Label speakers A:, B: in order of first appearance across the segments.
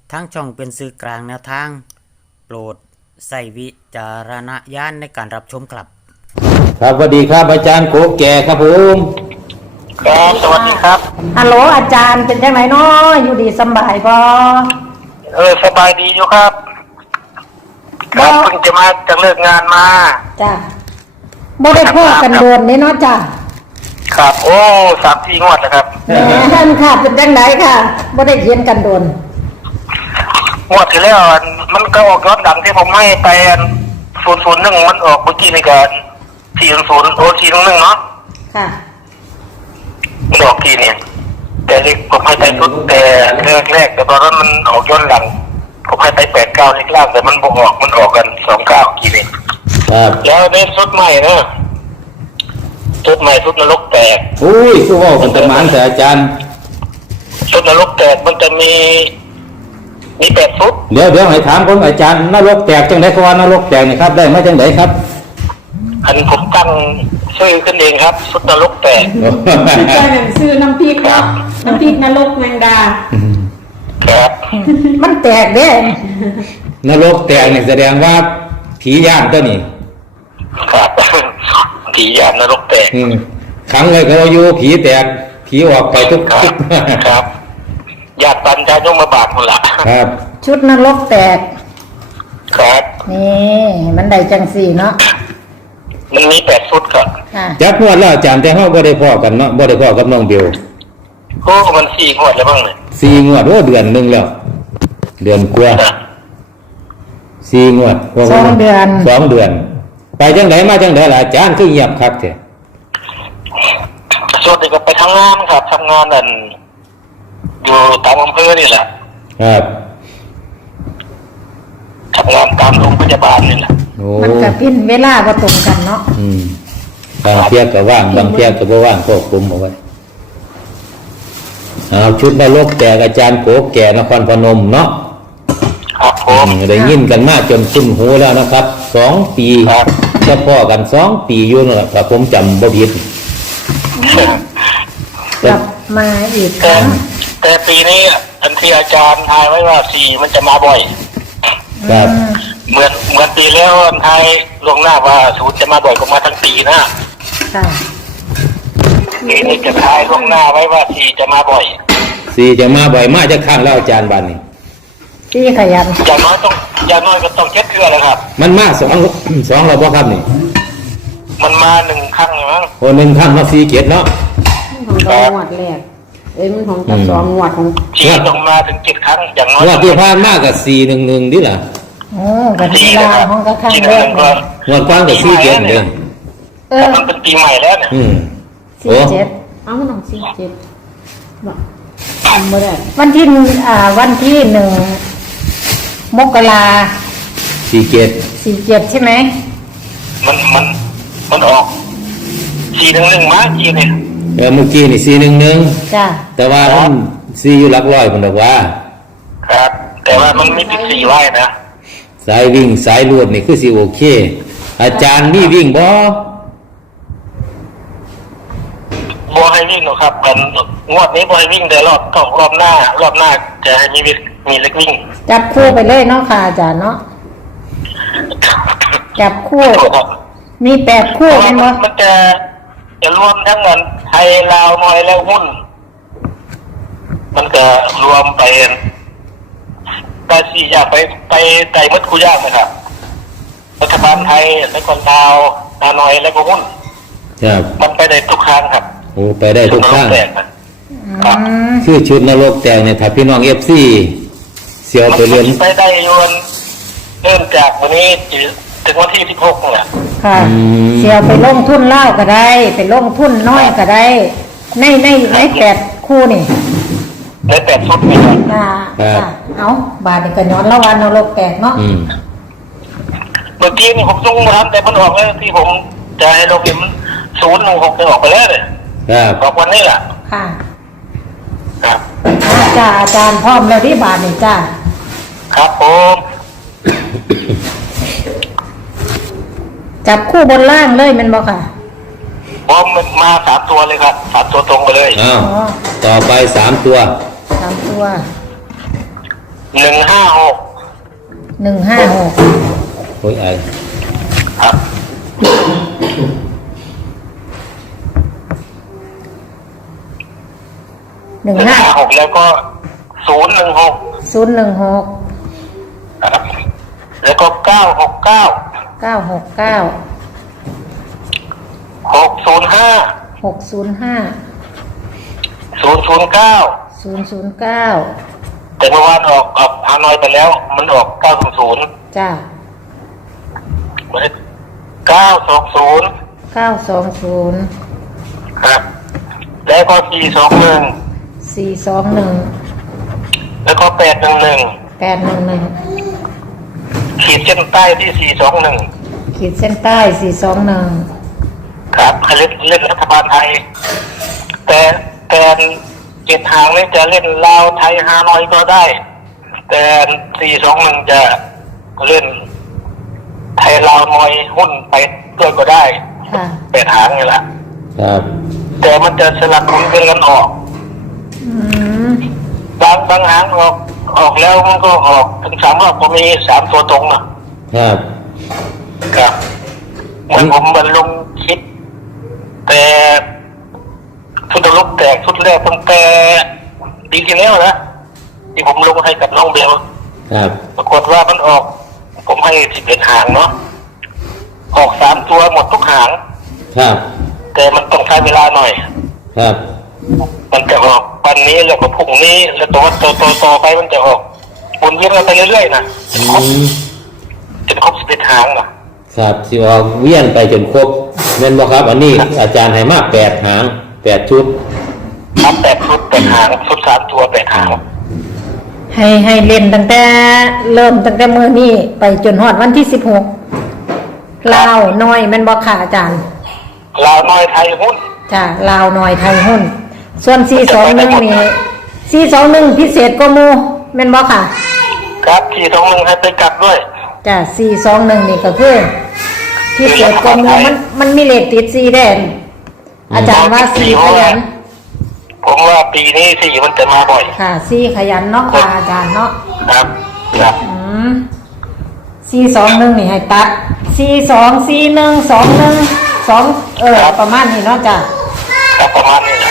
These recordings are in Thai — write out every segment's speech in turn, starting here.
A: ทางช่องเป็นสื่อกลางแนวทางโปรดใส่วิจารณญาณในการรับชมครับ
B: ครับสวัสดีครับอาจารย์โกแก่ครับผม
C: ครับสวัสดีครับ
D: ฮัลโหลอาจารย์เป็นจังไหนน้ออยู่ดีสบายบ่
C: สบายดีอยู่ครับครับเพิ่งจะมาจากเลิกงานมา
D: จ้ะบ่ได้พ่อกันโดนนี่เนาะจ้ะ
C: ครับโอ้3-4 งวดแล้วครับ
D: แหมท่านค่ะเป็นจังไหนค่ะบ่ได้เขียนกันโดน
C: งวดที่แล้วมันก็ออกย้อนหลังที่ผมให้ไป001มันออกเมื่อกี้ในการ400โอ้411เนาะ
D: ค่ะ
C: มันออกทีเนี่ยแต่เล็กผมให้ไปชุดแต่แรกแต่ตอนนั้นมันออกย้อนหลังผมให้ไป89เล็กล่างแต่มันบ่ออกมันออกกัน29ทีนี่
B: ครับ
C: แล้วในชุดใหม่นะชุดใหม่ชุดนรกแตก
B: อุ้ยคือว่ากันตะหมานแต่อาจารย์
C: ชุดนรกแตกมันจะมี8 ชุด
B: เดี๋ยวให้ถามผมอาจารย์นรกแตกจังได๋เพราะว่านรกแตกนี่ครับได้มาจังได๋ครับ
C: อันผมตั้งชื่อขึ้นเองครับชุดนรกแตก
D: ชื่อหนังชื่อน้ำพริกครับน้ำพริกนรกแมงดา
C: ครับ
D: มันแตกเด้
B: นรกแตกนี่แสดงว่าผีย่านตัวนี้
C: ครับผีย่านนรกแตก
B: ขังเลยเขาอยู่ผีแตกผีออกไปทุก
C: ครับญาติปันจะยกมาบาดหมดละ
B: ครับ
D: ชุดนรกแตก
C: ครับ
D: นี่มันได้จังสี่เนาะ
C: มันมี8 ชุดครับ
B: จักงวดแล้วอาจารย์แต่เฮาบ่ได้พ้อกันเนาะบ่ได้พ้อกับน้องเบล
C: โอ้มัน4 งวดแล้วบ้างเลย
B: 4 งวดโอ้เดือนนึงแล้วเดือนกว่า4 งวด
D: 2 เดือน
B: 2 เดือนไปจังไดมาจังไดล่ะอาจารย์คือเงียบคักแท้
C: ส่วนที่ก็ไปทำงานครับทำงานนั่นอยู่ตามอำเภอนี่แหละ
B: ครับ
C: ทำงานตามโรงพยาบาลนี่แหละ
D: มันก็พิ้นเวลาบ่ตรงกันเนาะ
B: บางเที่ยก็ว่างบางเที่ยก็บ่ว่างควบคุมเอาไว้ชุดนรกแตกอาจารย์โกแก่นครพนมเนาะ
C: ครับผม
B: ได้ยินกันมาจนคุ้นหูแล้วนะครับ2 ปีจะพ้อกัน2 ปีอยู่นั่นแหละถ้าผมจำบ่ผิด
D: กลับมาอีกครั้ง
C: แต่ปีนี้อันที่อาจารย์ทายไว้ว่า4มันจะมาบ่อย
B: ครับ
C: เหมือนปีแล้วทายลงหน้าว่า0จะมาบ่อยกว่ามาทั้งปีนะ
D: ค่ะ
C: ปีนี้จะทายลงหน้าไว้ว่า4จะมาบ่อย
B: 4จะมาบ่อยมาจะข้างแล้วอาจารย์บัดนี้
D: 4ขยัน
C: อย่างน้อยก็ต้อง7 เทื่อแล้วครับ
B: มันมา2แล้วบ่ครับนี่
C: มันมา1 ครั้งมั้ง
B: โอ้1 ครั้งเนาะ4 7เนาะ
D: ของงวดแรกมันของกับ2 งวดของ
C: ต้องมาถึง7 ครั้งอย่างน้อย
B: งวดที่ผ่านมาก็411ดิล่ะ
D: กันเวลาของก็ครั้งแรก
B: งวดกว้างก็4 7เด้
C: มันเป็นปีใหม่แล้วเนี่ย
D: 47มันต้อง47บ่ทำบ่ได้วันที่1 มกรา47ใช่ไหม
C: มันออก411มาจีเนี่ย
B: เมื่อกี้นี่411
D: จ้ะ
B: แต่ว่ามัน4อยู่หลักร้อยพุ่นดอกว่า
C: ครับแต่ว่ามันมีติด4ไว้นะ
B: สายวิ่งสายลวดนี่คือสิโอเคอาจารย์มีวิ่งบ่
C: ให้วิ่งหรอครับงวดนี้บ่ให้วิ่งแต่รอบหน้าจะให้มีเล็กวิ่ง
D: จับคู่ไปเลยเนาะค่ะอาจารย์เนาะจับคู่มี8 คู่เป็นบ่
C: มันจะรวมทั้งเงินไทยลาวน้อยแล้วหุ้นมันจะรวมไป4อย่างไปไต่มัดคู่ยากนะครับรัฐบาลไทยและคนลาวนาน้อยแล้วก็หุ้น
B: ครับ
C: มันไปได้ทุกครั้งครับ
B: โอ้ไปได้ทุกครั้งคือชุดนรกแตกเนี่ยถ้าพี่น้อง FC เสียวไปเรียน
C: ไปได้ยวนเริ่มจากวันนี้ถึงวันที่16นี่แหละ
D: ค่ะเสียวไปลงทุนเล่าก็ได้ไปลงทุนน้อยก็ได้ใน8 คู่นี่
C: ใน8 ชุดนี่
D: ค่ะเอาบาดนี่ก็ย้อนละวันนรกแตกเนาะ
C: เมื่อกี้นี่ผมส่งมาทำแต่มันออกแล้วที่ผมจะให้เราเห็น016จะออกไปแล้วเลยออกวันนี้แหละ
D: ค่ะ
C: ครับ
D: จ้าอาจารย์พร้อมแล้วที่บาทนี่จ้า
C: ครับผม
D: จับคู่บนล่างเลยมันบอกค่ะ
C: มา3 ตัวเลยครับ3 ตัวตรงไปเลย
B: ต่อไป3 ตัว
D: 3 ตัว
C: 156
D: 156
B: โอ้ยไอ
C: ครับ 156แล้วก็016
D: 016
C: ครับแล้วก็969
D: 969
C: 605
D: 605
C: 009
D: 009
C: แต่เมื่อวานออกฮานอยไปแล้ว มันออก900
D: จ้า
C: 920
D: 920
C: ครับแล้วก็421
D: 421
C: แล้วก็811
D: 811
C: ขีดเส้นใต้ที่421
D: ขีดเส้นใต้421
C: ครับใครเล่นรัฐบาลไทย แต่เจ็ดหางนี่จะเล่นลาวไทยฮานอยก็ได้ แต่421จะเล่นไทยลาวนอยหุ้นไปด้วยก็ได้
D: ค่ะ
C: 8 หางนี่แหละ
B: ครับ
C: แต่มันจะสลับหมุนเวียนกันออก
D: อืม
C: บางหางออกแล้วมันก็ออกถึง3 รอบก็มี3 ตัวตรงนะครับครับเหมือนผมมันลงคลิปแต่ชุดตลกแตกชุดแรกตั้งแต่ปีที่แล้วนะที่ผมลงให้กับน้องเบล
B: ครับ
C: ปรากฏว่ามันออก ผมให้11 หางเนาะออก3 ตัวหมดทุกหาง
B: ครับ
C: แต่มันต้องใช้เวลาหน่อย
B: ครับ
C: มันจะออกวันนี้แล้วก็พรุ่งนี้แล้วต่อไปมันจะออกวนเวียนกันไปเรื่อยๆนะ
B: อืม
C: จนครบ11 หางนะครับ
B: สิออกเวียนไปจนครบแม่นบ่ครับ อันนี้อาจารย์ให้มา8 หาง 8 ชุด
C: ครับ8 ชุด8 หางชุด3 ตัว8 หาง
D: ให้เล่นตั้งแต่เริ่มตั้งแต่มื้อนี้ไปจนฮอดวันที่16ลาวน้อยแม่นบ่ค่ะอาจารย์
C: ลาวน้อยไทยหุ้น
D: จ้าลาวน้อยไทยหุ้น ส่วน421นี่421พิเศษกว่าหมู่แม่นบ่ค่ะ
C: ครับ421ให้ไปกลับด้วย
D: จ้า421นี่ก็คือพิเศษกว่าหมู่มันมีเลขติด4แดนอาจารย์ว่า4ขยัน
C: ผมว่าปีนี้4มันจะมาบ่อย
D: ค่ะ4ขยันเนาะค่ะอาจารย์เนาะ
C: ครับครับ
D: 421นี่ให้ตัด424121ประมาณนี้เนาะจ้ะ
C: ครับประมาณนี้นะ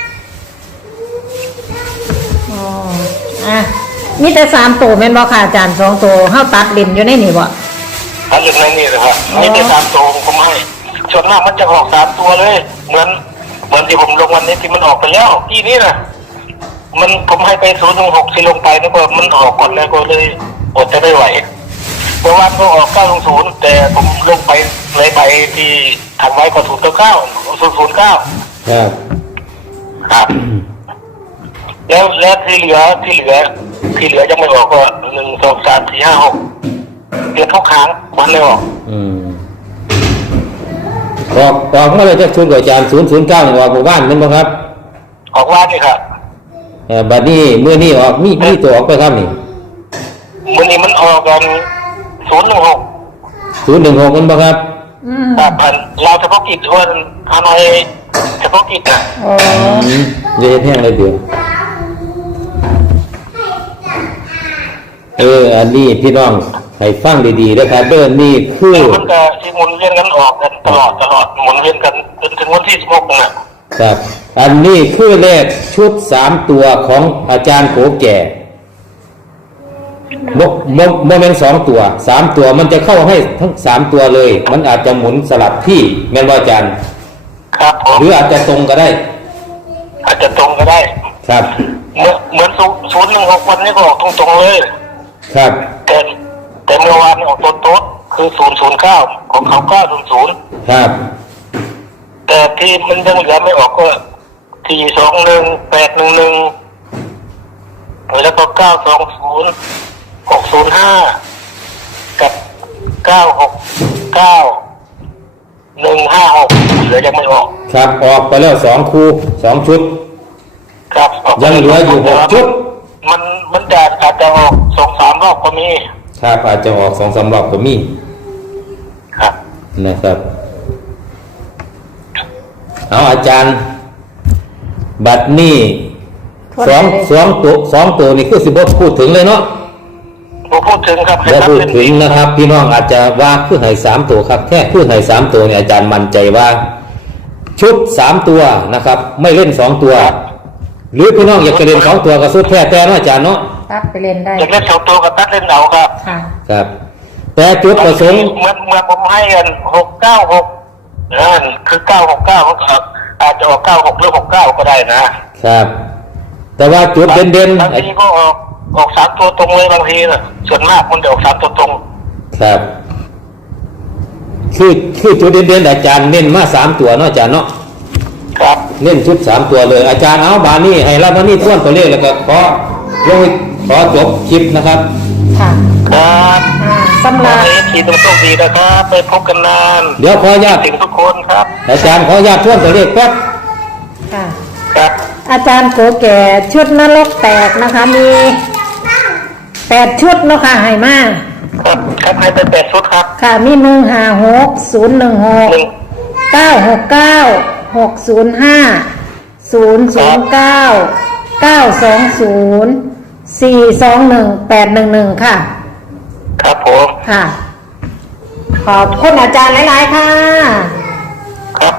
D: อ๋อมีแต่3ตัวแม่นบ่ค่ะอาจารย์2ตัวเฮาตัดเล่นอยู่ในนี่บ่
C: ถ้าเรื่องในนี้นะครับนี่เป็น3 ตัวผมให้ส่วนมากมันจะออก3 ตัวเลย เหมือนที่ผมลงวันนี้ที่มันออกไปแล้วปีนี้นะมันผมให้ไป016ที่ลงไปแล้วก็มันออกก่อนแล้วก็เลยอดจะไม่ไหวเมื่อวานก็ออก900แต่ผมลงไปในใบที่ทำไว้ก็099
B: ครับ
C: ครับแล้วที่เหลือยังไม่ออกก็1 2 3 4 5 6เดือนทุกครั้งวันเลยออก
B: อืมออกมาเลยจากชุดกับอาจารย์009ออกหมู่บ้านแม่นบ่ครับ
C: ออกว่านี่ครับ
B: บัดนี้มื้อนี้ออกมีตัวออกไปครับนี่
C: วันนี้มันออกกัน016
B: 016มันบ่ครับ
C: ครับพันเราเฉพาะกิจว่าฮานอยเฉพาะกิจนะ
D: อ๋อ
B: เดี๋ยวเฮ็ดแห้งเลยเดี๋ยวอันนี้พี่น้องให้ฟังดีๆนะครับนี่คือ
C: มันก็ที่หมุนเวียนกันออกกันตลอดหมุนเวียนกันจนถึงวันที่16นะครับ
B: อันนี้คือเลขชุด3 ตัวของอาจารย์โขแก่บ่แม่น2 ตัว3 ตัวมันจะเข้าให้ทั้ง3 ตัวเลย มันอาจจะหมุนสลับที่แม่นว่าอาจารย์
C: ครับผม
B: หรืออาจจะตรงก็ได้
C: อาจจะตรงก็ได้
B: ครับ
C: เหมือน016วันนี้ก็ออกตรงๆเลย
B: ครับ
C: แต่เมื่อวานออกโต๊ดคือ009ของเขา900
B: ครับ
C: แต่ที่มันยังเหลือไม่ออกก็421 811แล้วก็920 605กับ969 156เหลือยังไม่ออก
B: ครับออกไปแล้ว2 คู่ 2 ชุด
C: ครับออกไป
B: ยังเหลืออยู่6 ชุด
C: มันจะอาจจะออก2-3 รอบก็มี
B: ครับอาจจะออก2-3 รอบก็มี
C: ครับ
B: นะครับ เอาอาจารย์ บัดนี้สองตัวนี่คือสิบพูดถึงเลยเนาะ
C: ผมพูดถึงครับ
B: แล้วพูดถึงนะครับ พี่น้องอาจจะว่าคือให้3ตัวครับแค่คือให้3ตัวเนี่ยอาจารย์มั่นใจว่า ชุด3ตัวนะครับ ไม่เล่น2ตัว หรือพี่น้องอยากจะเล่น2ตัวก็สุดแท้แต่เนาะอาจารย์เนาะ
D: ตัดไปเล่นได้
C: อยากเล่น2ตัวกับตัดเล่นเอาครับ
D: ค่ะ
B: ครับ แต่จุดประสงค์
C: เมื่อผมให้กัน696นั่นคือ969ครับอาจจะออก96หรือ69ก็ได้นะครับ
B: แต่ว่าจุดเด่น
C: บางทีก็ออก3ตัวตรงเลยบางทีนะส่วนมากมันจะออก3ตัวตรง
B: ๆครับ คือจุดเด่นๆอาจารย์เน้นมา3ตัวเนาะอาจารย์เนาะ
C: ครับ
B: เน้นชุด3ตัวเลยอาจารย์เอาบานี่ให้รับมานี่ทวนตัวเลขแล้วก็ขอจบคลิปนะครับ
D: ค่ะ
C: ครับ
D: สำห
C: วั
D: รั
C: น
D: บ
C: นี้ทีต้องโชคดีนะครับไปพบกันนาน
B: เดี๋ยวขออนุญาต
C: ถึงทุกคนครับ
B: อาจารย์ขออนุญาตทวนตัวเลขแป๊บ
D: ค่ะ
C: ครับ
D: อาจารย์โกแก่ชุดนรกแตกนะคะ มี8ชุดเนาะค่ะให้มา
C: ครับครับให้ไป8ชุดครับ
D: ค่ะมี156 016 969 605 009 920 421 811ค่ะ
C: ครับผม
D: ค่ะ ขอบคุณอาจารย์หลาย ๆ ค่ะ